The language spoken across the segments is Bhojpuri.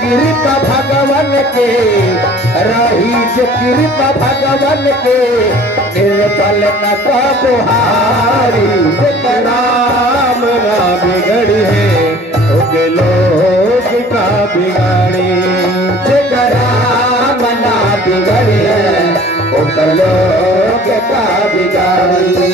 कृपा भगवान के रही जे कृपा भगवान के निर्बल न बुहारी राम ना बिगड़ी है तो लोग का बिगाड़ी राम ना बिगड़ी है तो लोग का बिगाड़ी।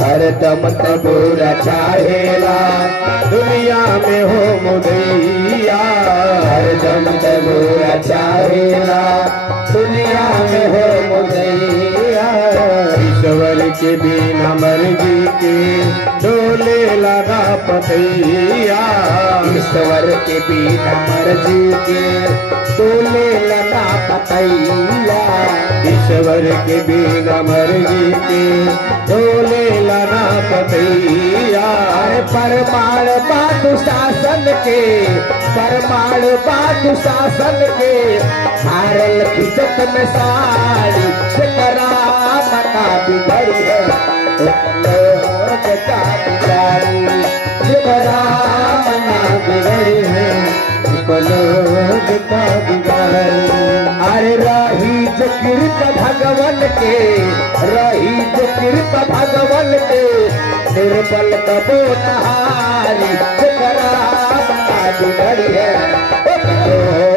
हरदम बुरा चाहेला दुनिया में हो मुदैया हरदम बुरा चाहेला दुनिया में हो मुदैया ईश्वर के बिना मर्जी के डोले लगा पतैया ईश्वर के बिना मर्जी के डोले लगा पतैया ईश्वर के बिना मर्जी के डोले लगा पतैया परमाण बादु शासन के परमाण बादु शासन के हारल खिचत में साड़ी मना बिगड़ी है लोग का बिगाड़ी मना बिगड़ी है लोग का बिगाड़ी। अरे रही जो कृपा भगवान के रही जो कृपा भगवान के निर्बल कबो नहारी बिगड़ी है